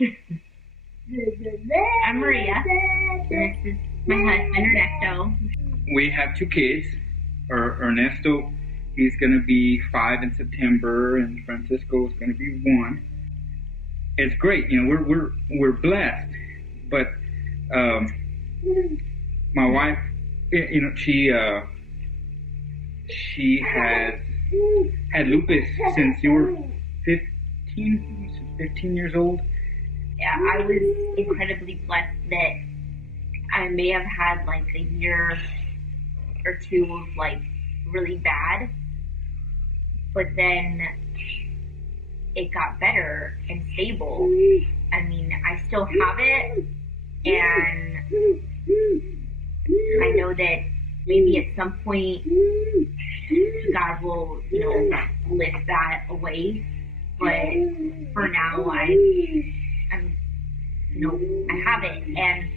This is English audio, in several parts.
I'm Maria, and this is my husband, Ernesto. We have 2 kids. Ernesto, he's going to be 5 in September, and Francisco is going to be 1. It's great, we're blessed, but my wife, she has had lupus since you were 15 years old. Yeah, I was incredibly blessed that I may have had like a year or 2 of like really bad, but then it got better and stable. I mean, I still have it, and I know that maybe at some point God will, lift that away. But for now, I have it, and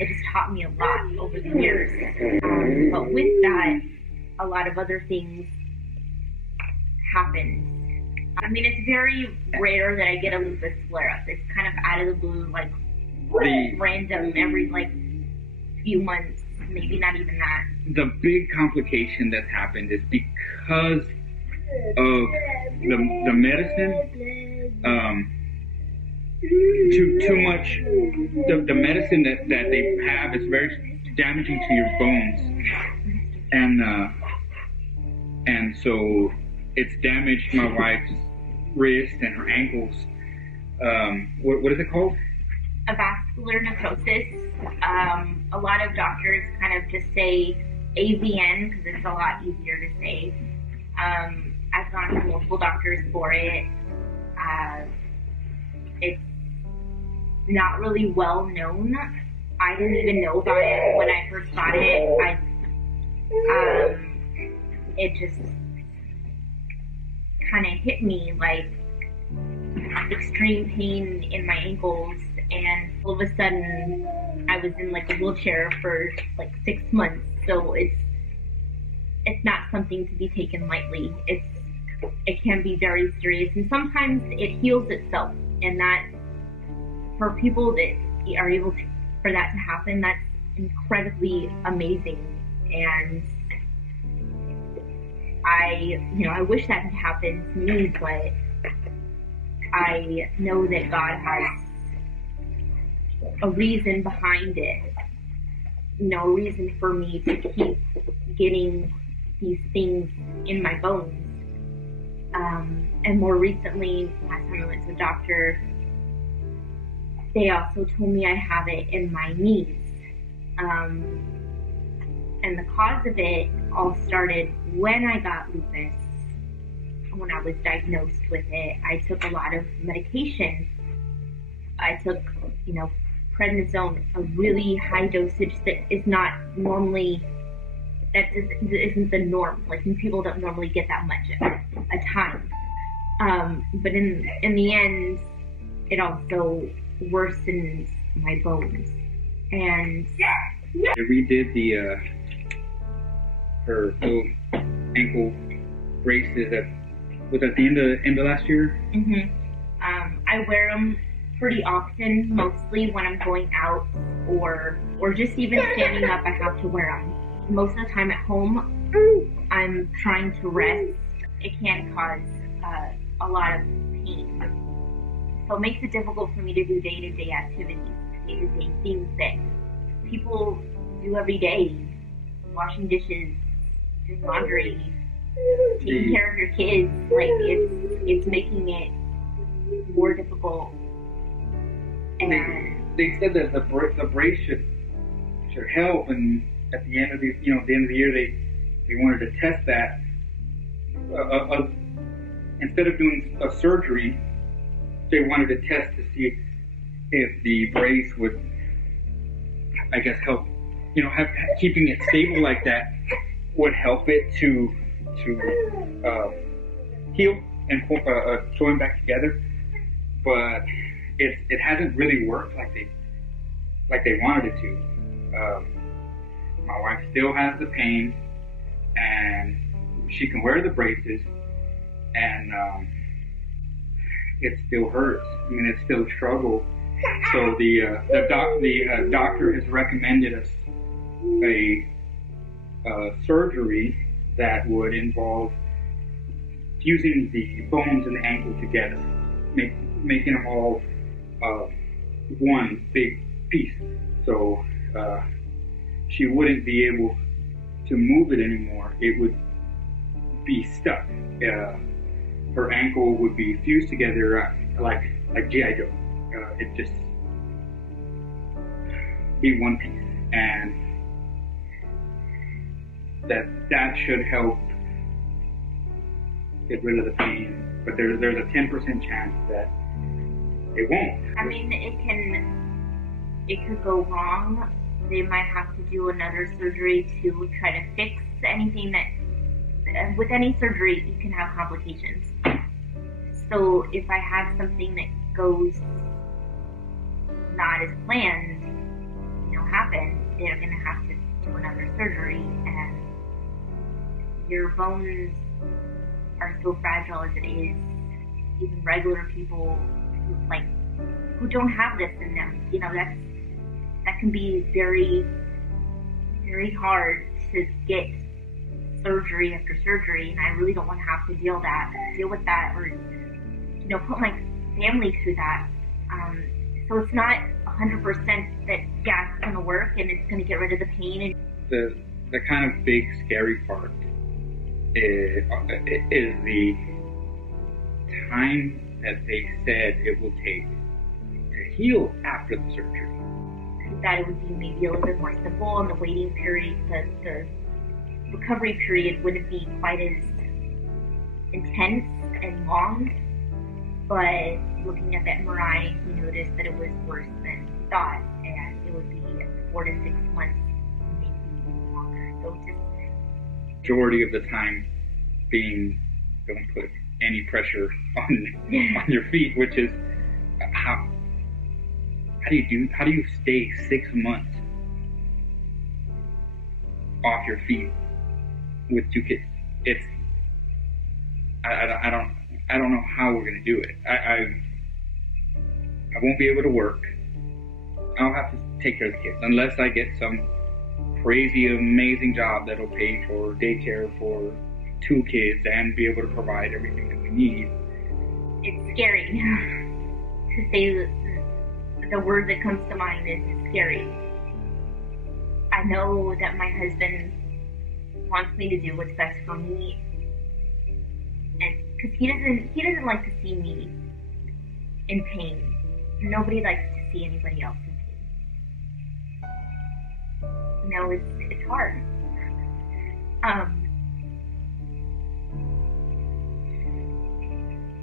it has taught me a lot over the years. But with that, a lot of other things happen. I mean, it's very rare that I get a lupus flare-up. It's kind of out of the blue, like random every like few months, maybe not even that. The big complication that's happened is because of the medicine. Too much. The medicine that they have is very damaging to your bones, and so it's damaged my wife's wrist and her ankles. What is it called? A vascular necrosis. A lot of doctors kind of just say AVN because it's a lot easier to say. I've gone to multiple doctors for it. It's not really well known. I didn't even know about it when I first got it. It just kind of hit me like extreme pain in my ankles, and all of a sudden I was in like a wheelchair for like 6 months. So it's not something to be taken lightly. It can be very serious, and sometimes it heals itself, and that for people that are able to, for that to happen, that's incredibly amazing. And I wish that had happened to me, but I know that God has a reason behind it. A reason for me to keep getting these things in my bones. And more recently, last time I went to the doctor, they also told me I have it in my knees. And the cause of it all started when I got lupus. When I was diagnosed with it, I took a lot of medication. I took, prednisone, a really high dosage that is not normally, isn't the norm. Like, people don't normally get that much at a time. But in the end, it also worsens my bones. And they redid her little ankle braces was at the end of last year. Mm-hmm. I wear them pretty often, mostly when I'm going out or just even standing up. I have to wear them. Most of the time at home, I'm trying to rest. It can cause a lot of pain. So it makes it difficult for me to do day-to-day activities, day-to-day things that people do every day. Washing dishes, doing laundry, taking care of your kids. Like, it's making it more difficult. And they said that the brace should help, and at the end of the year they wanted to test that. Instead of doing a surgery, they wanted to test to see if the brace would, I guess, help. Keeping it stable like that would help it to heal and join back together. But it hasn't really worked like they wanted it to. My wife still has the pain, and she can wear the braces, and it still hurts. I mean, it's still a struggle, So the doctor has recommended us a surgery that would involve fusing the bones in the ankle together, making them all one big piece. So she wouldn't be able to move it anymore. It would be stuck. Her ankle would be fused together like G.I. Joe. It just be one piece, and that should help get rid of the pain. But there's a 10% chance that it won't. I mean, it could go wrong. They might have to do another surgery to try to fix anything that, with any surgery, you can have complications. So if I have something that goes not as planned, happen, they're going to have to do another surgery, and your bones are so fragile as it is. Even regular people who don't have this in them, that can be very, very hard to get surgery after surgery, and I really don't want to have to deal with that, or put my family through that. So it's not 100% that it's going to work and it's going to get rid of the pain. The kind of big scary part is the time that they said it will take to heal after the surgery. That it would be maybe a little bit more simple, and the waiting period, the recovery period wouldn't be quite as intense and long. But looking at the MRI, he noticed that it was worse than he thought, and it would be 4 to 6 months, maybe longer. So just majority of the time being, don't put any pressure on your feet, which is how do you stay 6 months off your feet with 2 kids? I don't know how we're going to do it. I won't be able to work. I'll have to take care of the kids unless I get some crazy, amazing job that'll pay for daycare for 2 kids and be able to provide everything that we need. It's scary. To say the word that comes to mind is scary. I know that my husband wants me to do what's best for me, and because he doesn't like to see me in pain. Nobody likes to see anybody else in pain. It's hard.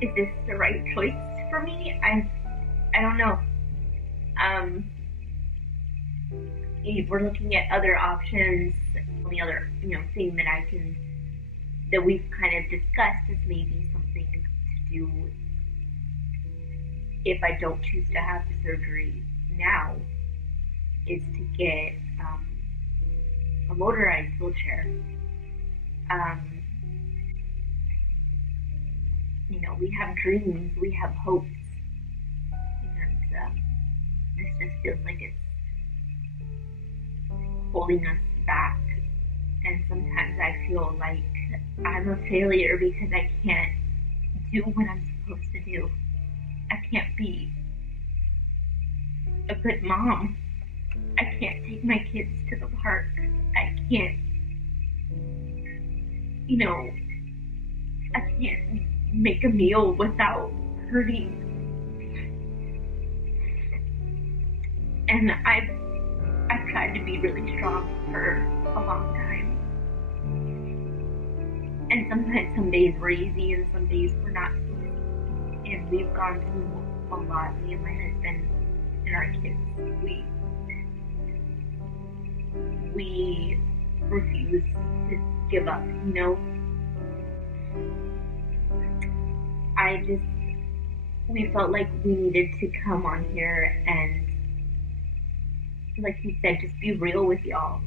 Is this the right choice for me? I don't know. We're looking at other options. The other, thing that we've kind of discussed is maybe something to do if I don't choose to have the surgery now, is to get a motorized wheelchair. We have dreams, we have hopes, and this just feels like it's holding us back. And sometimes I feel like I'm a failure because I can't do what I'm supposed to do. I can't be a good mom. I can't take my kids to the park. I can't, I can't make a meal without hurting. And I've tried to be really strong for a long time. And sometimes some days were easy and some days were not so easy. And we've gone through a lot, me and my husband and our kids. We refuse to give up, we felt like we needed to come on here and, like you said, just be real with y'all.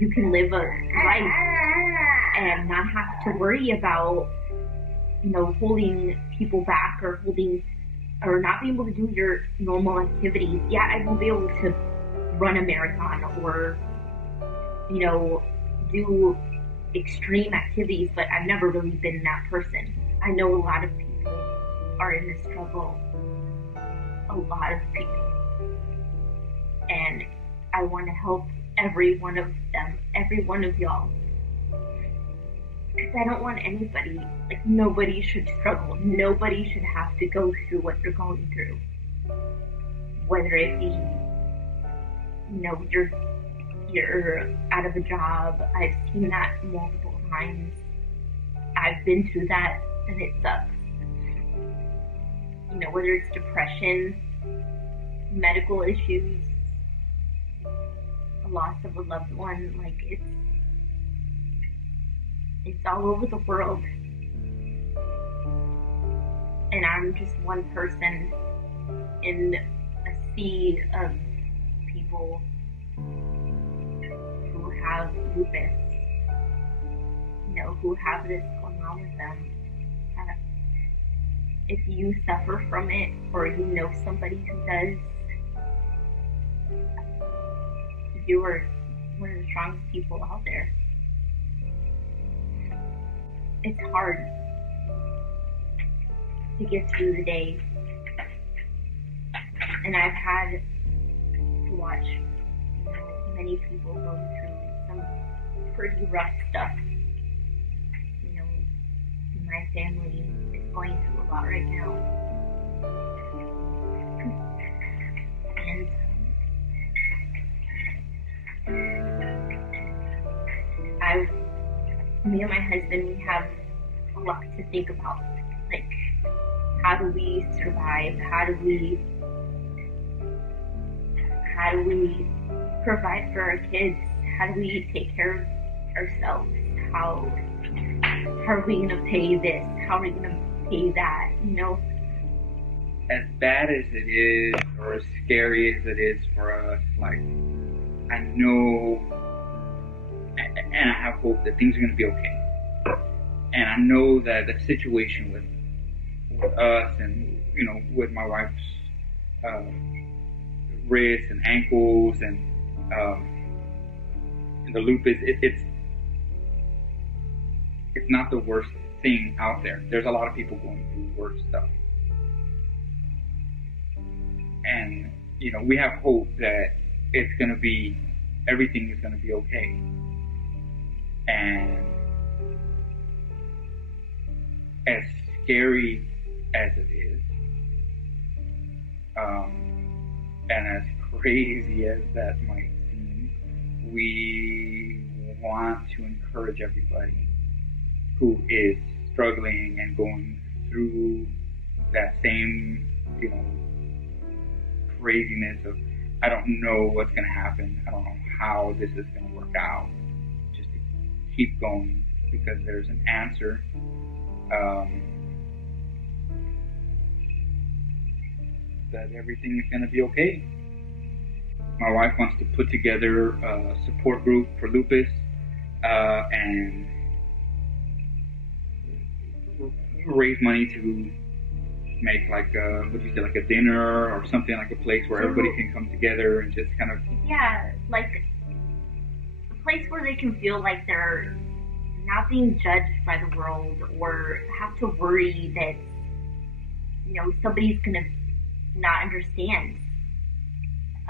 You can live a life and not have to worry about, holding people back or holding or not being able to do your normal activities. Yeah, I won't be able to run a marathon or, do extreme activities, but I've never really been that person. I know a lot of people are in this struggle. A lot of people. And I want to help every one of them, every one of y'all. Because I don't want anybody, nobody should struggle. Nobody should have to go through what they're going through. Whether it be, you're out of a job. I've seen that multiple times. I've been through that, and it sucks. Whether it's depression, medical issues, a loss of a loved one, it's all over the world. And I'm just one person in a sea of people who have lupus, who have this going on with them. If you suffer from it, or you know somebody who does, you are one of the strongest people out there. It's hard to get through the day, and I've had to watch many people go through some pretty rough stuff. My family is going through a lot right now, and me and my husband, we have a lot to think about. How do we survive? How do we provide for our kids? How do we take care of ourselves? How are we going to pay this? How are we going to pay that? As bad as it is, or as scary as it is for us, I know, and I have hope that things are going to be okay. And I know that the situation with us and, with my wife's wrists and ankles and the lupus, it's not the worst thing out there. There's a lot of people going through worse stuff. And, we have hope that everything is going to be okay. And as scary as it is, and as crazy as that might seem, we want to encourage everybody who is struggling and going through that same, craziness of, I don't know what's going to happen. I don't know how this is going to work out. Just to keep going, because there's an answer. That everything is going to be okay. My wife wants to put together a support group for lupus, and raise money to make a dinner or something, like a place where everybody can come together and just kind of... Yeah, a place where they can feel like they're not being judged by the world, or have to worry that, somebody's gonna not understand.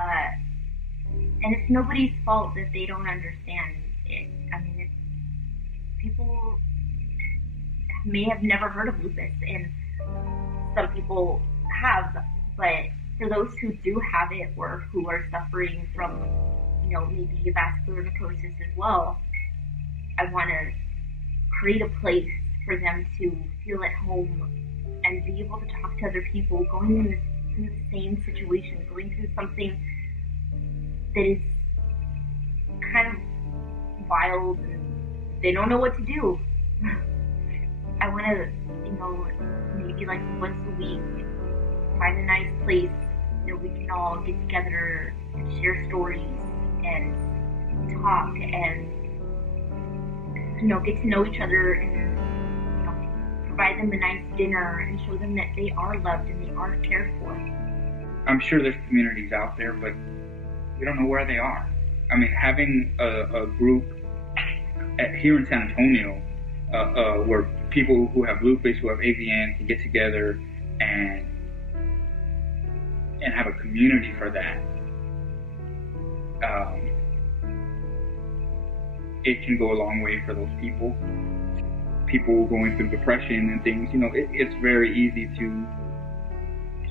And it's nobody's fault that they don't understand it. People may have never heard of lupus, and some people have, but for those who do have it, or who are suffering from, maybe vascular necrosis as well, I want to create a place for them to feel at home and be able to talk to other people going in the same situation, going through something that is kind of wild and they don't know what to do. I want to, maybe once a week, find a nice place that we can all get together and share stories and talk and, get to know each other and, provide them a nice dinner and show them that they are loved and they are cared for. I'm sure there's communities out there, but we don't know where they are. I mean, having a group here in San Antonio where people who have lupus, who have AVN, can get together and have a community for that. It can go a long way for those people. People going through depression and things, you know, it's very easy to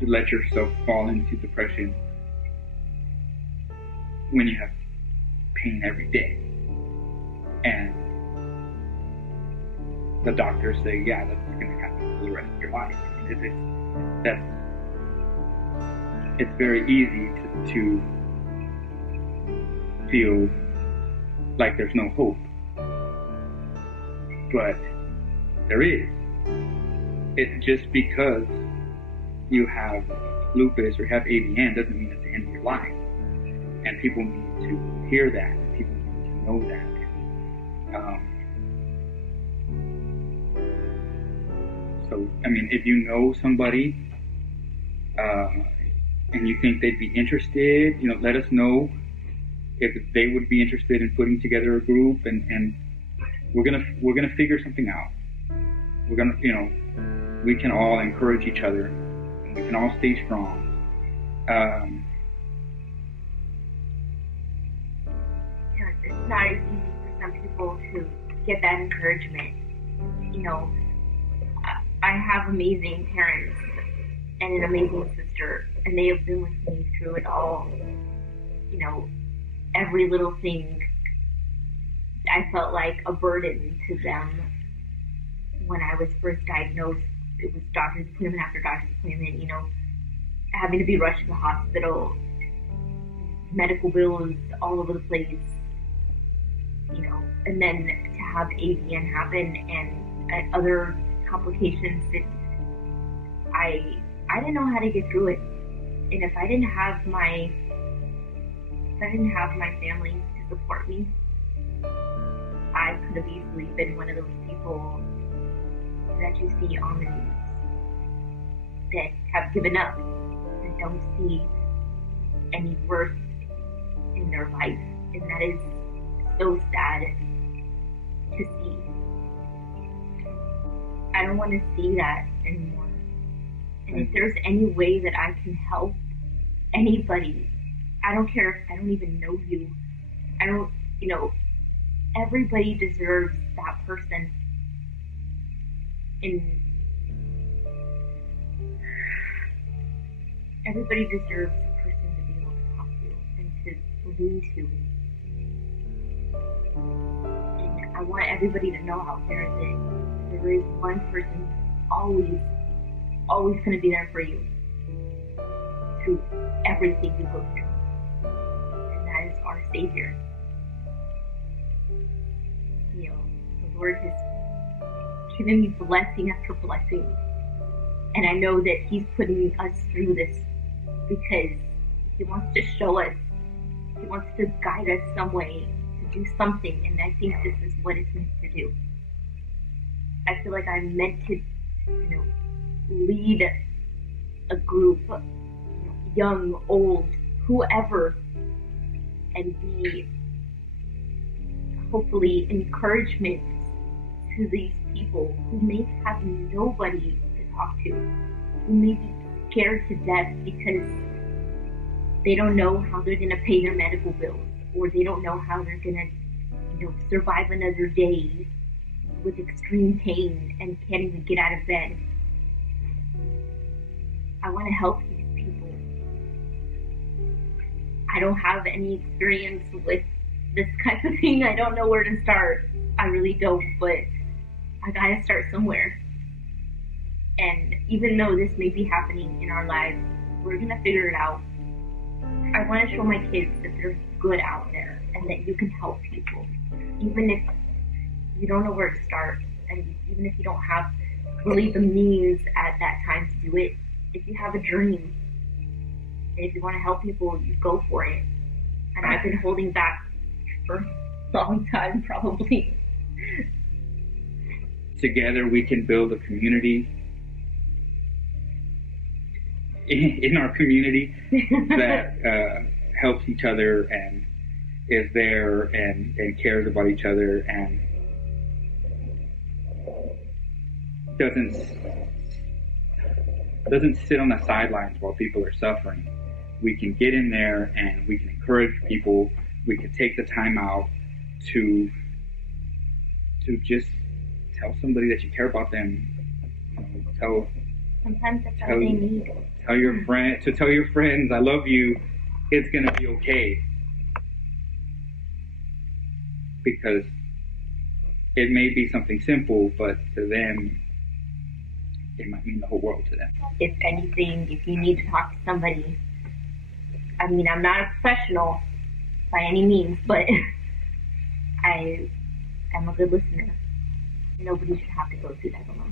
let yourself fall into depression when you have pain every day. And the doctors say, yeah, that's going to happen for the rest of your life. It's very easy to feel like there's no hope. But there is. It's just because you have lupus or have AVN doesn't mean it's the end of your life. And people need to hear that, and people need to know that. So, I mean, if you know somebody and you think they'd be interested, you know, let us know if they would be interested in putting together a group, and we're gonna figure something out. We're gonna, you know, we can all encourage each other, and we can all stay strong. It's not as easy for some people to get that encouragement. You know, I have amazing parents and an amazing sister, and they have been with me through it all. You know, every little thing I felt like a burden to them. When I was first diagnosed, it was doctor's appointment after doctor's appointment, you know, having to be rushed to the hospital, medical bills all over the place, you know, and then to have AVN happen and other complications that I didn't know how to get through it. And if I didn't have my family to support me, I could have easily been one of those people that you see on the news that have given up, that don't see any worth in their life, and that is so sad to see. I don't want to see that anymore. And if there's any way that I can help anybody, I don't care if I don't even know you, you know, everybody deserves that person. And everybody deserves a person to be able to talk to and to lean to. And I want everybody to know out there that there is one person who's always going to be there for you through everything you go through. And that is our Savior. You know, the Lord has given me blessing after blessing. And I know that He's putting us through this because He wants to show us, He wants to guide us some way to do something. And I think this is what it's meant to do. I feel like I'm meant to, you know, lead a group, you know, young, old, whoever, and be hopefully encouragement to these people who may have nobody to talk to, who may be scared to death because they don't know how they're going to pay their medical bills, or they don't know how they're going to, you know, survive another day with extreme pain and can't even get out of bed. I want to help these people. I don't have any experience with this kind of thing. I don't know where to start. I really don't, but I gotta start somewhere. And even though this may be happening in our lives, we're gonna figure it out. I want to show my kids that there's good out there and that you can help people, even if you don't know where to start, and even if you don't have really the means at that time to do it. If you have a dream, and if you want to help people, you go for it. And I've been holding back for a long time, probably. together we can build a community in our community that helps each other and is there and cares about each other and doesn't sit on the sidelines while people are suffering. We can get in there and we can encourage people. We can take the time out to just tell somebody that you care about them. Sometimes that's all they need. Tell your friends, I love you. It's gonna be okay. Because it may be something simple, but to them, it might mean the whole world to them. If anything, if you need to talk to somebody, I mean, I'm not a professional by any means, but I'm a good listener. Nobody should have to go through that alone.